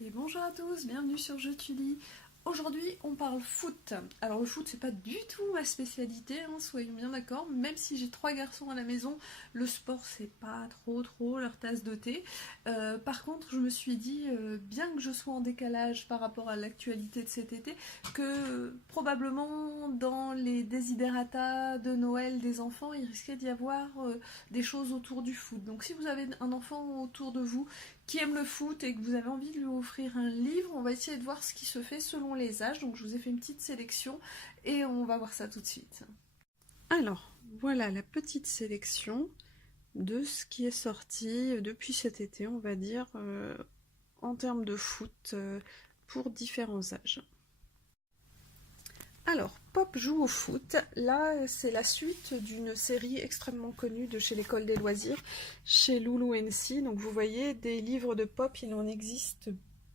Et bonjour à tous, bienvenue sur Je tu lis. Aujourd'hui, on parle foot. Alors le foot, c'est pas du tout ma spécialité, hein, soyons bien d'accord. Même si j'ai 3 garçons à la maison, le sport, c'est pas trop leur tasse de thé. Par contre, je me suis dit, bien que je sois en décalage par rapport à l'actualité de cet été, que probablement dans les desiderata de Noël des enfants, il risquait d'y avoir des choses autour du foot. Donc si vous avez un enfant autour de vous qui aime le foot et que vous avez envie de lui offrir un livre, on va essayer de voir ce qui se fait selon les âges. Donc je vous ai fait une petite sélection et on va voir ça tout de suite. Alors, voilà la petite sélection de ce qui est sorti depuis cet été, on va dire, en termes de foot pour différents âges. Alors, Pop joue au foot. Là, c'est la suite d'une série extrêmement connue de chez l'École des loisirs, chez Loulou NC. Donc, vous voyez, des livres de Pop, il en existe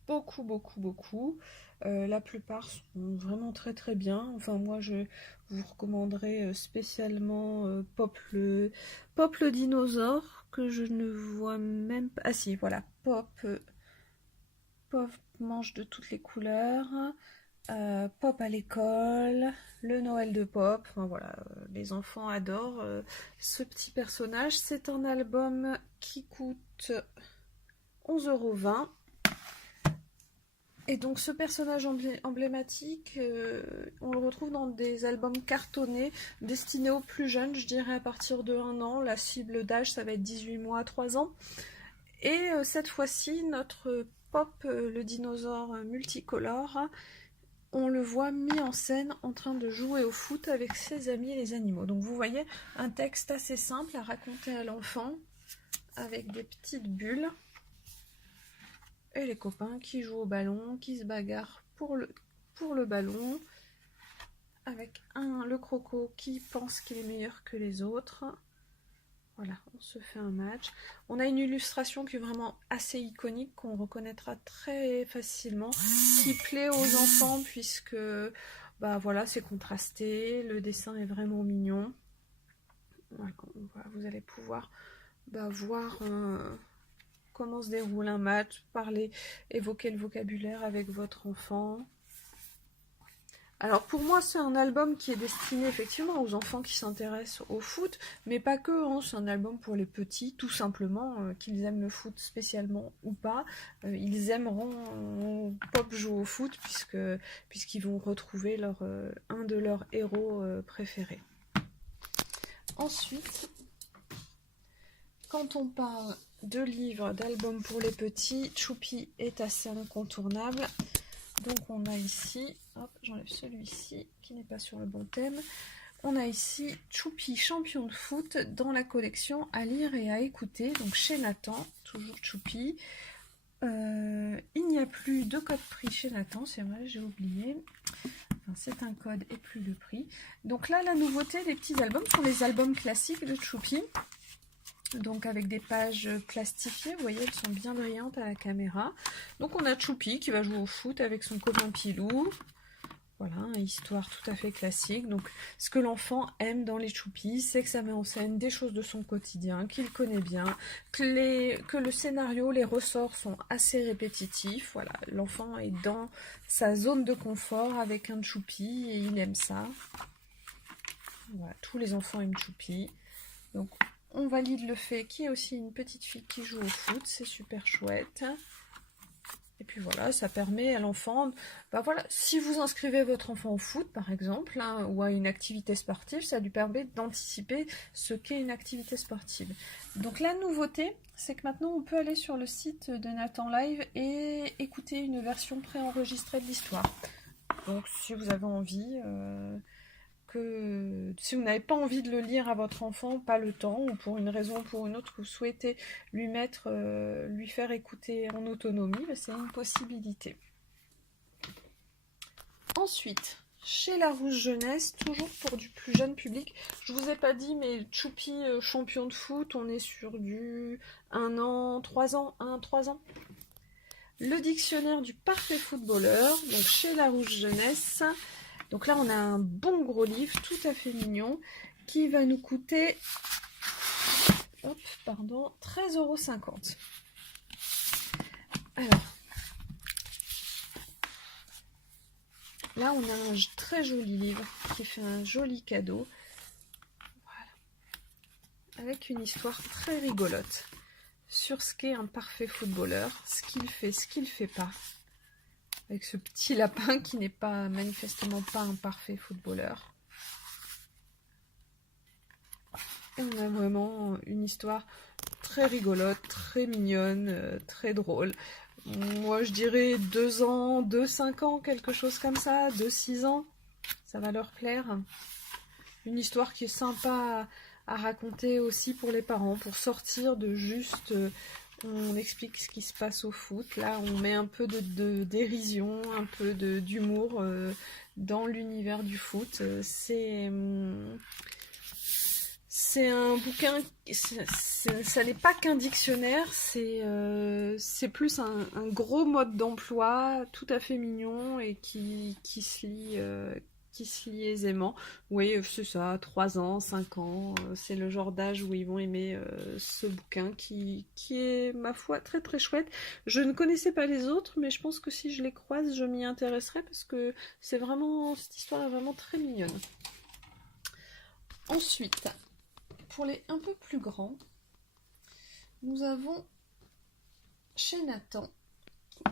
beaucoup. La plupart sont vraiment très bien. Enfin, moi, je vous recommanderais spécialement Pop le dinosaure, que je ne vois même pas. Ah si, voilà, Pop mange de toutes les couleurs. Pop à l'école, le Noël de Pop, enfin voilà, les enfants adorent ce petit personnage. C'est un album qui coûte 11,20 €. Et donc ce personnage emblématique, on le retrouve dans des albums cartonnés destinés aux plus jeunes, je dirais à partir de 1 an. La cible d'âge, ça va être 18 mois à 3 ans. Et cette fois-ci, notre Pop, le dinosaure multicolore, on le voit mis en scène en train de jouer au foot avec ses amis et les animaux. Donc vous voyez un texte assez simple à raconter à l'enfant avec des petites bulles et les copains qui jouent au ballon, qui se bagarrent pour le ballon avec le croco qui pense qu'il est meilleur que les autres. Voilà, on se fait un match. On a une illustration qui est vraiment assez iconique, qu'on reconnaîtra très facilement, qui plaît aux enfants puisque bah voilà, c'est contrasté, le dessin est vraiment mignon. Voilà, vous allez pouvoir voir comment se déroule un match, parler, évoquer le vocabulaire avec votre enfant. Alors pour moi, c'est un album qui est destiné effectivement aux enfants qui s'intéressent au foot, mais pas que, hein, c'est un album pour les petits, tout simplement, qu'ils aiment le foot spécialement ou pas, ils aimeront Pop joue au foot puisqu'ils vont retrouver un de leurs héros préférés. Ensuite, quand on parle de livres, d'albums pour les petits, Choupi est assez incontournable. Donc on a ici, hop, j'enlève celui-ci qui n'est pas sur le bon thème. On a ici Choupi, champion de foot, dans la collection à lire et à écouter, donc chez Nathan, toujours Choupi. Il n'y a plus de code prix chez Nathan, c'est vrai, j'ai oublié. Enfin, c'est un code et plus le prix. Donc là, la nouveauté des petits albums sont les albums classiques de Choupi. Donc avec des pages plastifiées, vous voyez, elles sont bien brillantes à la caméra. Donc on a Choupi qui va jouer au foot avec son copain Pilou. Voilà, histoire tout à fait classique. Donc ce que l'enfant aime dans les Choupis, c'est que ça met en scène des choses de son quotidien, qu'il connaît bien, que le scénario, les ressorts sont assez répétitifs. Voilà, l'enfant est dans sa zone de confort avec un Choupi et il aime ça. Voilà, tous les enfants aiment Choupi. Donc on valide le fait qu'il y ait aussi une petite fille qui joue au foot, c'est super chouette. Et puis voilà, ça permet à l'enfant, voilà, si vous inscrivez votre enfant au foot par exemple, hein, ou à une activité sportive, ça lui permet d'anticiper ce qu'est une activité sportive. Donc la nouveauté, c'est que maintenant on peut aller sur le site de Nathan Live et écouter une version préenregistrée de l'histoire. Donc si vous avez envie... si vous n'avez pas envie de le lire à votre enfant, pas le temps, ou pour une raison ou pour une autre, vous souhaitez lui faire écouter en autonomie, c'est une possibilité. Ensuite, chez Larousse Jeunesse, toujours pour du plus jeune public, je vous ai pas dit, mais Choupi, champion de foot, on est sur du 1 an, 3 ans, 1-3 ans. Le dictionnaire du parfait footballeur, donc chez Larousse Jeunesse. Donc là, on a un bon gros livre, tout à fait mignon, qui va nous coûter 13,50 €. Alors, là on a un très joli livre qui fait un joli cadeau. Voilà. Avec une histoire très rigolote sur ce qu'est un parfait footballeur, ce qu'il fait pas. Avec ce petit lapin qui n'est pas manifestement pas un parfait footballeur. Et on a vraiment une histoire très rigolote, très mignonne, très drôle. Moi je dirais 2 ans, 2-5 ans, quelque chose comme ça, 2-6 ans, ça va leur plaire. Une histoire qui est sympa à raconter aussi pour les parents, pour sortir de juste on explique ce qui se passe au foot. Là on met un peu de dérision, un peu d'humour dans l'univers du foot. C'est un bouquin, ça n'est pas qu'un dictionnaire, c'est plus un gros mode d'emploi tout à fait mignon et qui se lit aisément. Oui, c'est ça, 3 ans, 5 ans, c'est le genre d'âge où ils vont aimer ce bouquin qui est, ma foi, très très chouette. Je ne connaissais pas les autres, mais je pense que si je les croise, je m'y intéresserai parce que cette histoire est vraiment très mignonne. Ensuite, pour les un peu plus grands, nous avons chez Nathan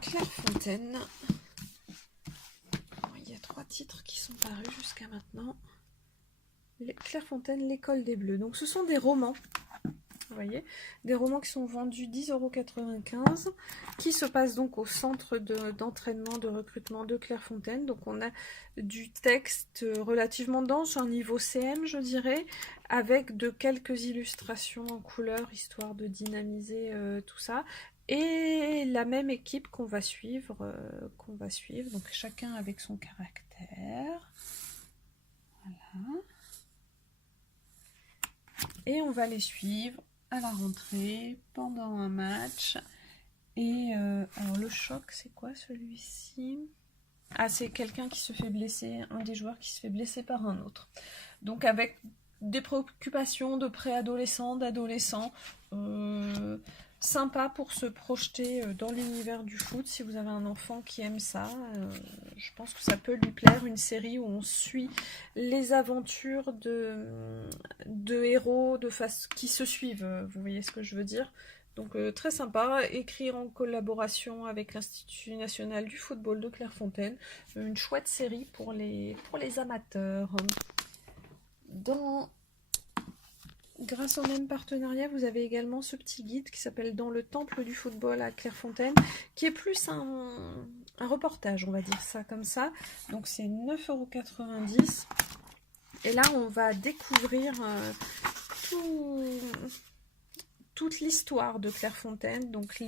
Clairefontaine. Il y a 3 titres qui sont parus jusqu'à maintenant. Clairefontaine, l'école des Bleus. Donc ce sont des romans, vous voyez, des romans qui sont vendus 10,95 €, qui se passent donc au centre d'entraînement, de recrutement de Clairefontaine. Donc on a du texte relativement dense, un niveau CM je dirais, avec de quelques illustrations en couleur, histoire de dynamiser tout ça. Et la même équipe qu'on va suivre, donc chacun avec son caractère. Voilà. Et on va les suivre à la rentrée, pendant un match. Et alors le choc, c'est quoi celui-ci? Ah, c'est quelqu'un qui se fait blesser, un des joueurs qui se fait blesser par un autre. Donc avec des préoccupations de préadolescents, d'adolescents, sympa pour se projeter dans l'univers du foot. Si vous avez un enfant qui aime ça, je pense que ça peut lui plaire, une série où on suit les aventures de héros qui se suivent, vous voyez ce que je veux dire. Donc très sympa, écrire en collaboration avec l'Institut national du football de Clairefontaine, une chouette série pour les amateurs. Grâce au même partenariat, vous avez également ce petit guide qui s'appelle Dans le temple du football à Clairefontaine, qui est plus un reportage, on va dire ça comme ça. Donc c'est 9,90 €. Et là, on va découvrir toute l'histoire de Clairefontaine. Donc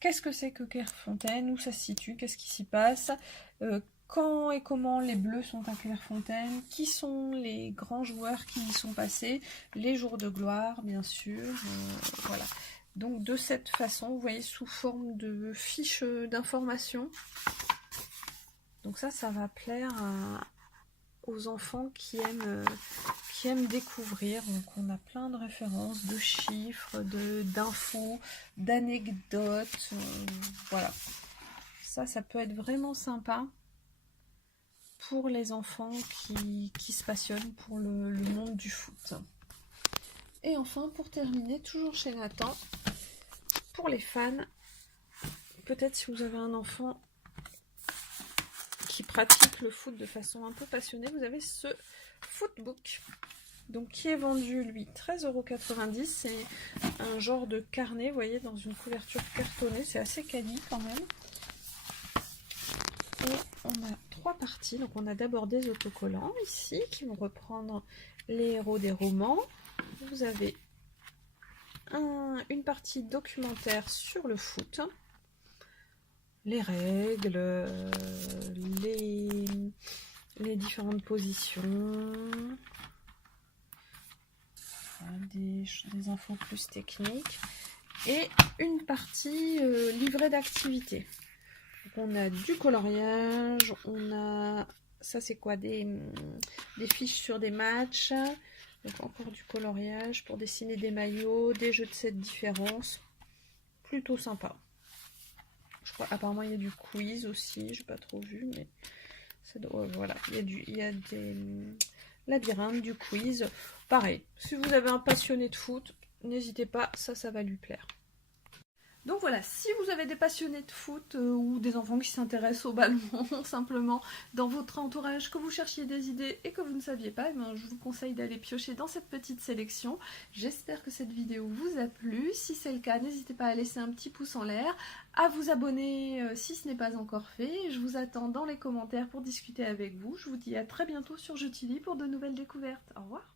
qu'est-ce que c'est que Clairefontaine, où ça se situe, qu'est-ce qui s'y passe, quand et comment les Bleus sont à Clairefontaine, qui sont les grands joueurs qui y sont passés, les jours de gloire bien sûr, voilà. Donc de cette façon, vous voyez, sous forme de fiches d'information. Donc ça va plaire aux enfants qui aiment découvrir. Donc on a plein de références, de chiffres, d'infos, d'anecdotes, voilà. Ça peut être vraiment sympa pour les enfants qui se passionnent pour le monde du foot. Et enfin, pour terminer, toujours chez Nathan, pour les fans, peut-être si vous avez un enfant qui pratique le foot de façon un peu passionnée, vous avez ce footbook, donc qui est vendu lui 13,90 €. C'est un genre de carnet, vous voyez, dans une couverture cartonnée, c'est assez quali quand même. Et on a 3 parties, donc on a d'abord des autocollants ici qui vont reprendre les héros des romans. Vous avez une partie documentaire sur le foot, les règles, les différentes positions, des infos plus techniques, et une partie livret d'activités. On a du coloriage, on a, ça c'est quoi, des fiches sur des matchs, donc encore du coloriage pour dessiner des maillots, des jeux de 7 différences, plutôt sympa. Je crois, apparemment il y a du quiz aussi, j'ai pas trop vu, mais Voilà, il y a des labyrinthes, du quiz. Pareil, si vous avez un passionné de foot, n'hésitez pas, ça va lui plaire. Donc voilà, si vous avez des passionnés de foot ou des enfants qui s'intéressent au ballon simplement dans votre entourage, que vous cherchiez des idées et que vous ne saviez pas, je vous conseille d'aller piocher dans cette petite sélection. J'espère que cette vidéo vous a plu. Si c'est le cas, n'hésitez pas à laisser un petit pouce en l'air, à vous abonner si ce n'est pas encore fait. Je vous attends dans les commentaires pour discuter avec vous. Je vous dis à très bientôt sur Jetilie pour de nouvelles découvertes. Au revoir.